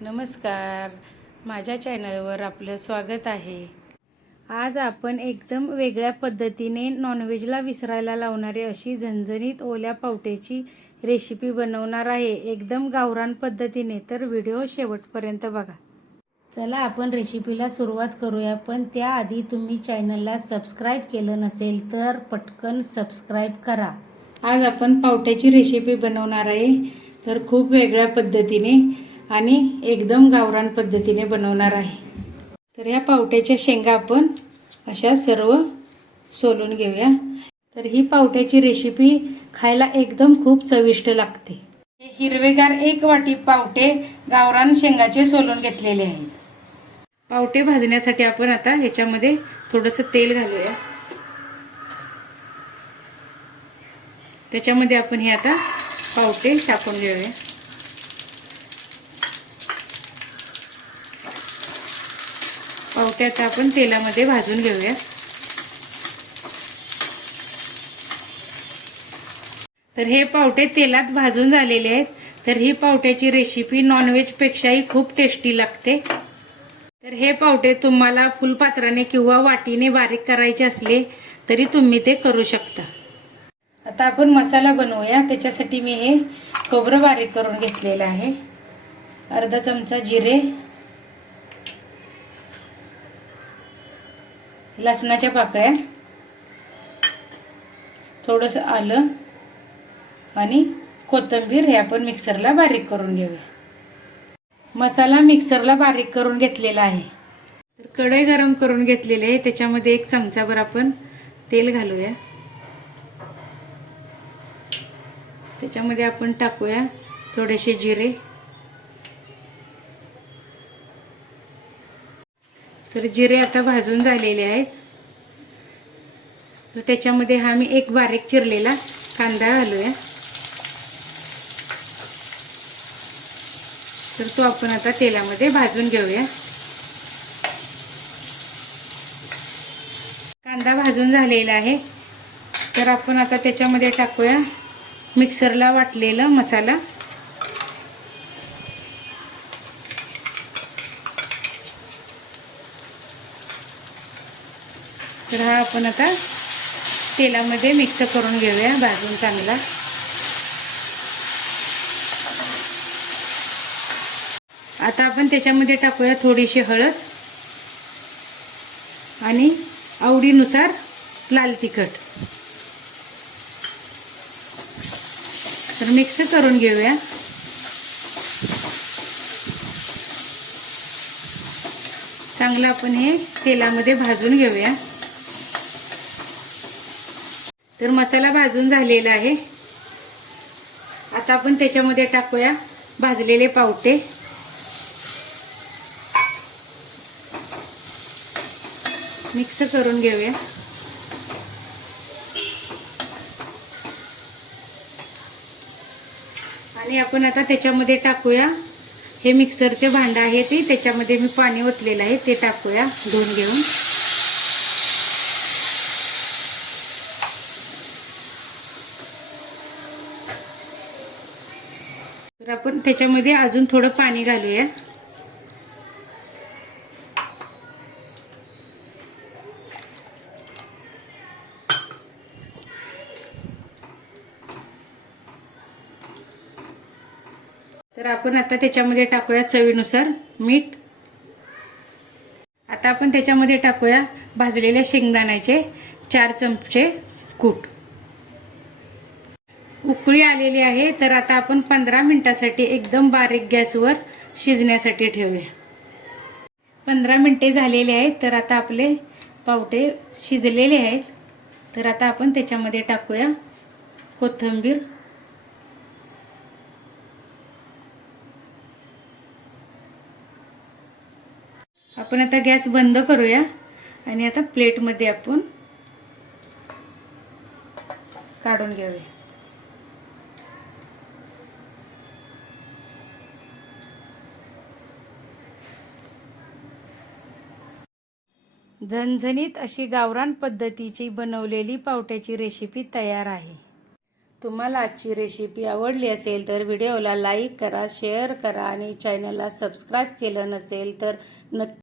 नमस्कार, माझ्या चॅनलवर आपलं स्वागत आहे। आज आपण एकदम वेगळ्या पद्धतीने नॉनव्हेजला विसरायला लावणारी अशी झणझणीत ओल्या पावट्याची रेसिपी बनवणार आहे, एकदम गावरान पद्धतीने। तर व्हिडिओ शेवटपर्यंत बघा। चला आपण रेसिपीला सुरुवात करूया, पण त्याआधी तुम्ही चॅनलला सबस्क्राईब केलं नसेल तर पटकन सबस्क्राईब करा। आज आपण पावट्याची रेसिपी बनवणार आहे, तर खूप वेगळ्या पद्धतीने आणि एकदम गावरान पद्धतीने बनवणार आहे। तर या पावट्याच्या शेंगा आपण अशा सर्व सोलून घेऊया। तर ही पावट्याची रेसिपी खायला एकदम खूप चविष्ट लागते। हिरवेगार 1 वाटी पावटे गावरान शेंगाचे सोलून घेतलेले आहेत। पावटे भाजण्यासाठी आपण आता ह्याच्यामध्ये थोडंसं तेल घालूया। त्याच्यामध्ये आपण हे आता पावटे टाकून घेऊया। पावटे आता आपण तेलामध्ये भाजून घेऊया। तर हे पावटे तेलात भाजून झालेले आहेत। तर ही पावट्याची रेसिपी नॉनव्हेज पेक्षाही खूप टेस्टी लागते। तर हे पावटे तुम्हाला फुलपात्राने किंवा वाटीने बारीक करायचे असले तरी तुम्ही ते करू शकता। आता आपण मसाला बनवूया। त्याच्यासाठी मी हे खोबरं बारीक करून घेतलेलं आहे। अर्धा चमचा जिरे, लसणाच्या पाकळ्या, थोडंसं आलं आणि कोथिंबीर हे आपण मिक्सरला बारीक करून घेऊया। मसाला मिक्सरला बारीक करून घेतलेला आहे। तर कढई गरम करून घेतलेली आहे। त्याच्यामध्ये 1 चमचाभर आपण तेल घालूया। त्याच्यामध्ये आपण टाकूया थोडेसे जिरे। तर जिरे आता भाजून झालेले आहेत। तर त्याच्यामध्ये हा मी 1 बारीक चिरलेला कांदा घालूया। तर तो आपण आता तेलामध्ये भाजून घेऊया। कांदा भाजून झालेला आहे। तर आपण आता त्याच्यामध्ये टाकूया मिक्सरला वाटलेला मसाला। तर हा आपण आता तेलामध्ये मिक्स करून घेऊया भाजून चांगला। आता आपण त्याच्यामध्ये टाकूया थोडीशी हळद आणि आवडीनुसार लाल तिखट। तर मिक्स करून घेऊया। चांगलं आपण हे तेलामध्ये भाजून घेऊया। तर मसाला भाजून झालेला आहे। आता आपण त्याच्यामध्ये टाकूया भाजलेले पावटे। मिक्स करून घेऊया। आणि आपण आता त्याच्यामध्ये टाकूया हे मिक्सरचे भांडं आहे ते, त्याच्यामध्ये मी पाणी ओतलेलं आहे ते टाकूया धुवून घेऊन। तर आपण त्याच्यामध्ये अजून थोडं पाणी घालूया। तर आपण आता त्याच्यामध्ये टाकूया चवीनुसार मीठ। आता आपण त्याच्यामध्ये टाकूया भाजलेल्या शेंगदाण्याचे 4 चमचे कूट। उकळी आलेली आहे। तर आता आपण 15 मिनिटांसाठी एकदम बारीक गॅसवर शिजण्यासाठी ठेवूया। 15 मिनिटे झालेली आहेत। तर आता आपले पावटे शिजलेले आहेत। तर आता आपण त्याच्यामध्ये टाकूया कोथिंबीर, आपण आता गॅस बंद करूया आणि आता प्लेटमध्ये आपण काढून घेऊया। झणझणीत अशी गावरान पद्धतीची बनवलेली पावट्याची रेसिपी तयार आहे। तुम्हाला आजची रेसिपी आवडली असेल तर व्हिडिओला लाईक करा, शेअर करा आणि चॅनलला सबस्क्राईब केलं नसेल तर नक्की